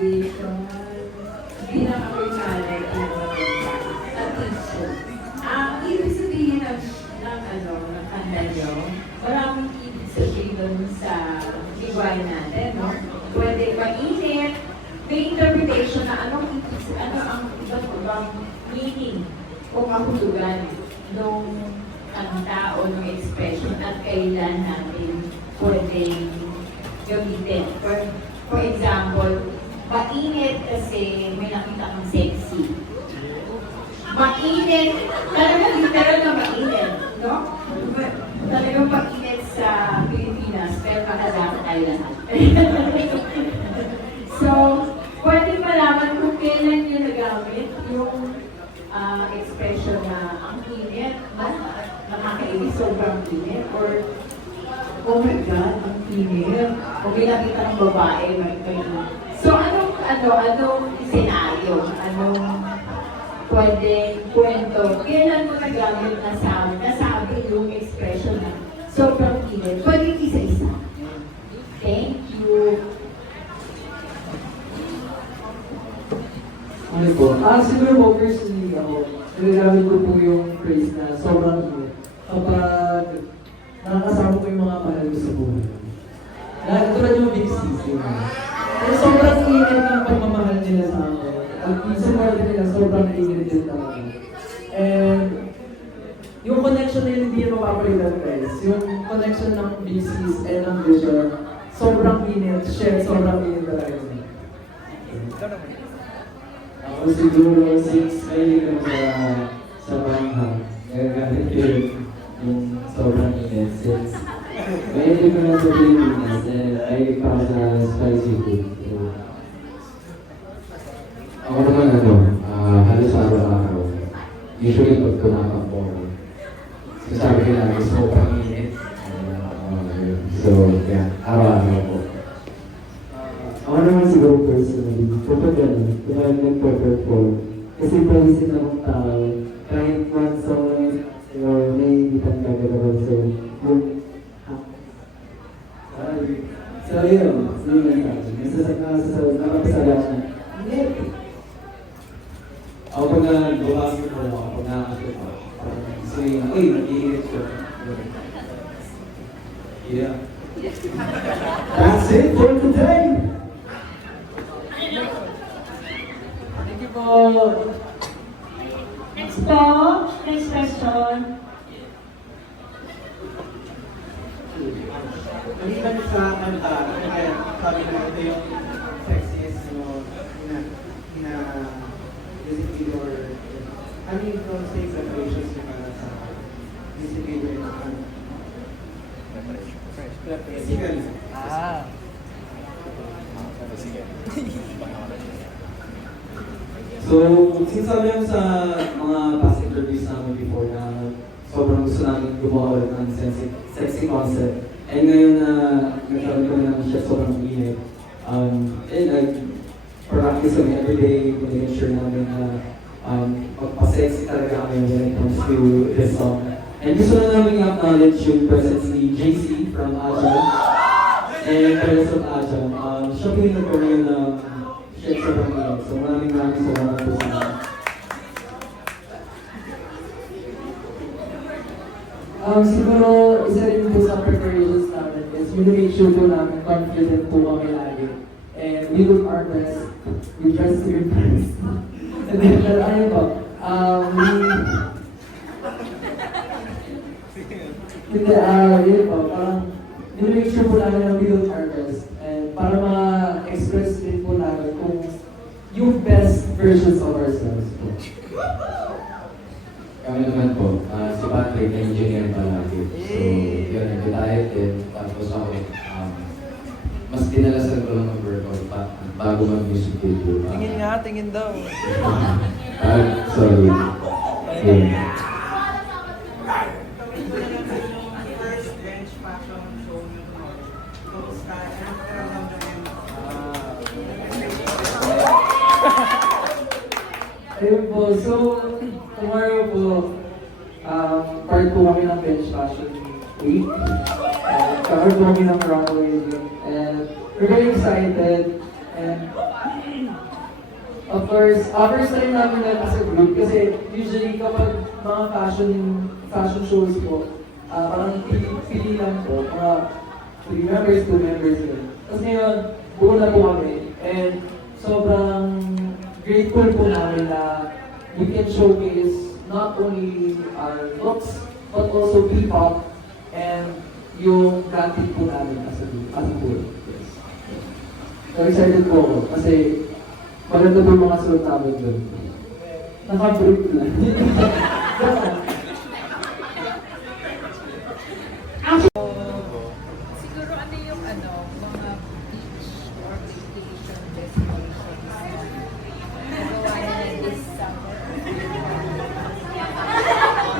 vision, bilang ako'y malay at maganda at teacher. Ang ibig sabihin ng kanta nyo, maraming ibig sabihin sa ligway natin, no? Pwede mainit, may interpretation na ano ang iba't ibang meaning o kahulugan nung kanta o nung expression at kailan natin pwedeng gamitin. For example, mainit kasi may nakita kang sexy. Mainit, talagang literal na mainit, no? Talagang mainit sa Pilipinas, pero kakasama tayo lahat. So, pwede malaman kung kailan niya nagamit yung expression na ang init, no? Nakakainis, sobrang init, or oh my God, ang init. O may nakita ng babae, may so, anong senaryo? Anong pwedeng kwento? Kailan mo nagamit nasabi yung expression na sobrang init? Pwede isa-isa. Thank you. Ano po? Siguro po, personally ako, nagagamit ko po yung phrase na sobrang init kapag nakakasama ko yung mga mahal ko sa buhay. Tulad yung big sisi. Pero sobrang init ng pagmamahal nila sa akin. At minsan mo nila sobrang init din talaga. And yung connection na yun hindi yung mapapalitan guys. Yung connection ng big sis and ng vision, sobrang init. Sobrang init talaga. Ako siguro since mahilig ako sa banghang, nagagamit ko yung sobrang init since mahilig ko na sa Pilipinas and mahilig pa ako sa spicy food. So, ako naman halos araw-araw. Usually pag kumakap ko, sasabi ko lang sobrang init. So, yeah, araw-araw po. Ako naman siguro personally, kapag nagpa-perform, kasi pawisin akong tao, kahit one song or naiinitan ka gano'n, so yun, nakapasalamat na, hindi. Ako pag nagbabagi mo ako, kapag nakakasya ko, saying, uy, nag-iinit ko. Yeah. That's it for today! Thank you po. Next po, next question. Maliban sa kanta, kaya sabi na ito yung sexiest, music video or ano yung stage preparations nyo para sa music video yung basically. So, sinasabi lang sa mga past interviews namin before na sobrang gusto namin gumawa ulit ng sexy concept. And ngayon na nagkaroon kami ng siya sobrang init. Practice kami everyday, make sure namin na magpa-sexy talaga kami when it comes to this song. And gusto na namin i-acknowledge yung presence ni JC from Aja and the rest of Aja. Siya po yung nagkaroon ng shit sobrang init. So maraming salamat po sa inyo. Siguro, isa rin po sa preparations namin is make sure po namin confident po kami lagi. And we look our best, we dress to impress. And then, ano po, yun po, parang make sure po namin na we look our best. And para ma-express din po namin kung yung best versions of ourselves po. Kami naman po, si Patrick na engineer palagi. So, yun, nag-diet din. Tapos ako, mas dinalasan ko lang mag-workout bago mag-music video. Tingin nga, tingin daw. Sorry. Yun. First bench fashion show nyo tomorrow. Kamusta? Anong nararamdaman nyo? Ayun po, so tomorrow po, part po kami ng bench fashion week. Cover po kami ng runway and we're very excited. And of course, first time namin na as a group kasi usually kapag mga fashion shows po, parang pili lang po, mga 3 members, 2 members yun. Tapos ngayon, buo na po kami. And sobrang grateful po namin na we can showcase not only our looks, but also P-pop and yung branding po namin as a group. Yes. So excited po ako kasi maganda po yung mga suot namin doon. Naka-break lang. Siguro ano yung mga beach or vacation destinations na nagawa nila this summer?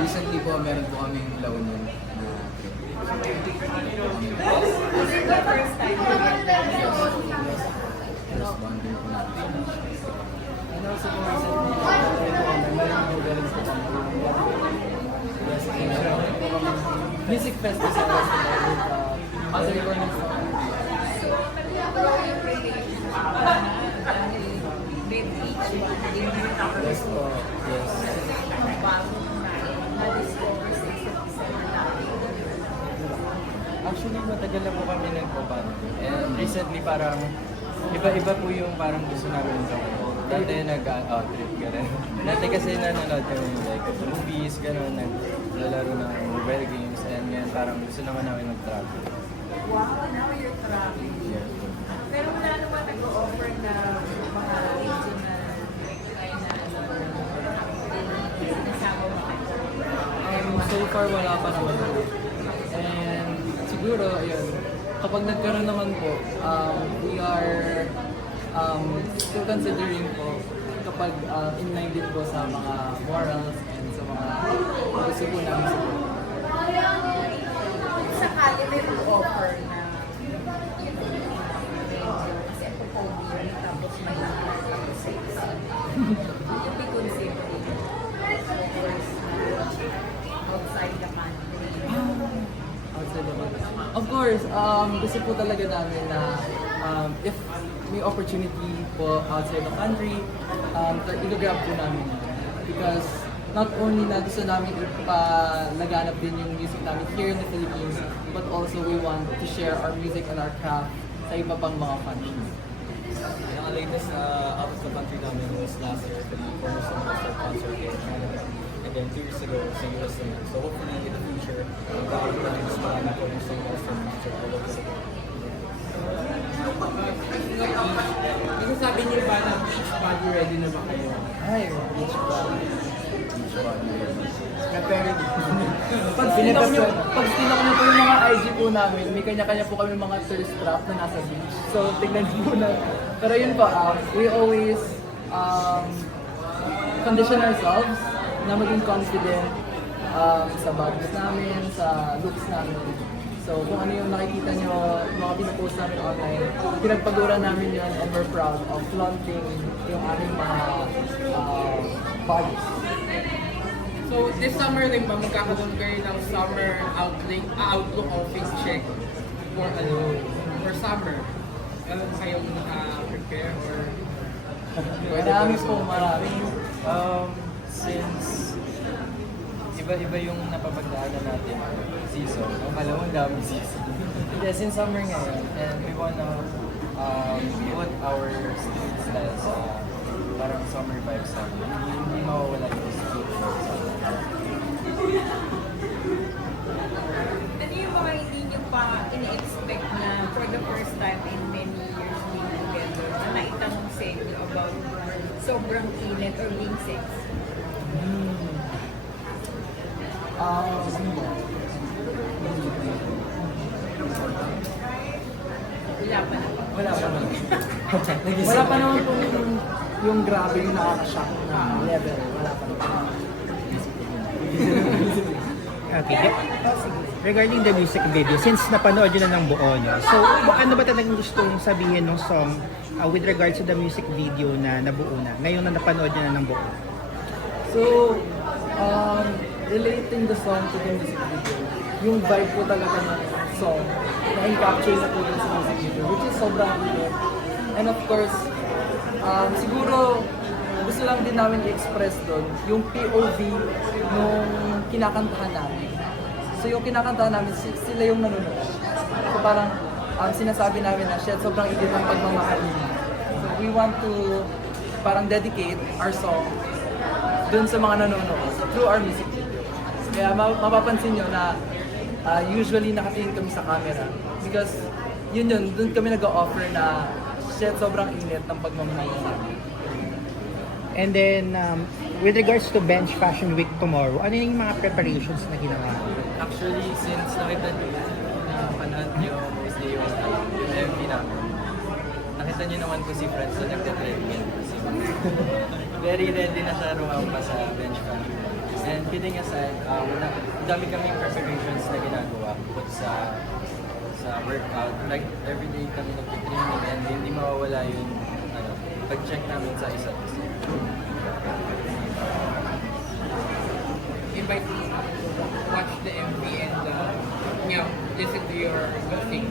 Recently po, meron po kaming La Union na trip. Is it the first time you get there? First bonding po natin. And also po, recently, meron po galing sa music festival as a recording song. So, nagkakaroon yung relationship dahil with each one, they knew na Yes po, yes. bago na-discover sa isa't isa na dati. Actually, matagal na po kami nagpapano. And recently, parang iba-iba po yung parang gusto namin gawin. Dati nag-trip ka rin. Dati kasi nanonood kami like movies, gano'n, naglalaro ng mobile games, and ngayon parang gusto naman namin mag-travel. Wow, now you're traveling. Yes. Pero wala naman nag-offer na mga regional sinasama mo kayo. So far, wala pa naman po. And siguro, ayun, kapag nagkaroon naman po, we are still considering po kapag in-line din po sa mga morals and sa mga gusto po namin sa po. Kung sakali may mag-offer na medyo kasi ito phobia tapos may tapos sexy. You'll be considering offers outside the country. Outside the box. Of course, gusto po talaga namin na if may opportunity po outside the country, i-grab po namin. Because not only na gusto namin ipalaganap din yung music namin here in the Philippines, but also we want to share our music and our craft sa iba pang mga countries. Yung latest out of the country namin was last year for the Cornerstone Concert concert in Canada. And then 2 years ago sa US naman. So hopefully in the future, mag-produce namin Cornerstone Concert concert all over the world. Nasasabi niyo ba na beach body ready na ba kayo? Ay, beach ball. Na-pairing. Pag tinok niyo po yung mga IG po namin, may kanya-kanya po kami mga thirst trap na nasa beach. So, tignan niyo po na. Pero yun po, we always condition ourselves na maging confident sa bodies namin, sa looks namin. So, kung ano yung nakikita nyo, mga pinapost namin online, pinagpaguran namin yun and we're proud of flaunting yung aming mga bodies. So, this summer rin ba magkakaroon kayo ng summer outlook office check for summer? Meron ba kayong prepare or Marami po, marami. Since iba-iba yung napapagdaanan natin season. Ang kalawang dami season. Yes, in summer ngayon, and we wanna put our street style sa parang summer vibes sa hindi mawawala yung street vibes sa Ano yung mga hindi nyo pa ini-expect na for the first time in many years being together na naitanong sa inyo about sobrang init or being sex? Wala pa naman. Wala pa naman. Wala pa naman po yung grabe yung nakaka-shock na level. Wala pa naman. Okay. Regarding the music video, since napanood yun na ng buo nyo, so ano ba talagang gustong sabihin ng song with regards to the music video na nabuo na, ngayon na napanood nyo na ng buo? So, relating the song to the music video, yung vibe po talaga ng song, na-capture na po dun sa music video, which is sobrang init. And of course, siguro gusto lang din namin i-express doon yung POV nung kinakantahan namin. So yung kinakantahan namin, sila yung nanonood. So parang sinasabi namin na, shit, sobrang init ng pagmamahal niya. So we want to parang dedicate our song dun sa mga nanonood through our music video. Kaya mapapansin nyo na usually nakatingin kami sa camera because dun kami nag-offer na shit, sobrang init ng pagmamahal namin. And then, with regards to Bench Fashion Week tomorrow, ano yung mga preparations na ginawa? Actually, since nakita niyo na panood niyo mostly yung MV namin, nakita niyo naman po si Friends na nagte-trend yan. Very ready na siya rumampa sa bench fashion. And kidding aside, ang dami kaming preparations na ginagawa bukod sa workout. Like, everyday kami nagte-training and hindi mawawala yung pag-check namin sa isa't isa. Invite you to watch the MV and listen to your music.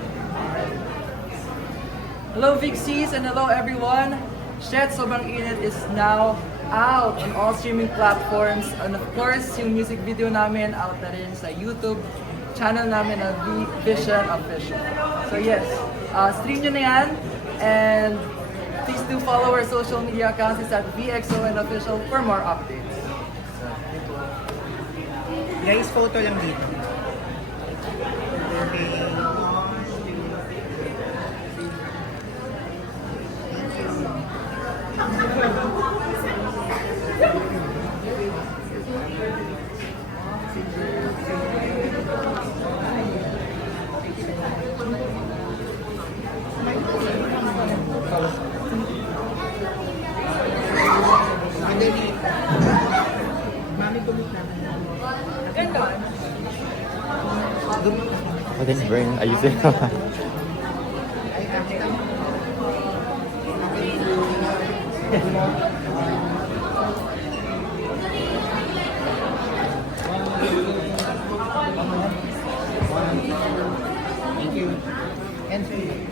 Hello Vixies and hello everyone! Shed Sobrang Init is now out on all streaming platforms and of course yung music video namin out na rin sa YouTube channel namin na Vision Official. So yes, stream nyo na yan and please do follow our social media accounts. It's at VXONOfficial for more updates. Guys, photo lang dito. Okay. Mami, gumit naman. What is brain? Ayusin. Thank you. And thank you.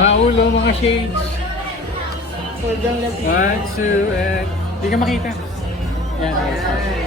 Mga ulo, mga shades. 1, 2, and... Di ka makita. Yan.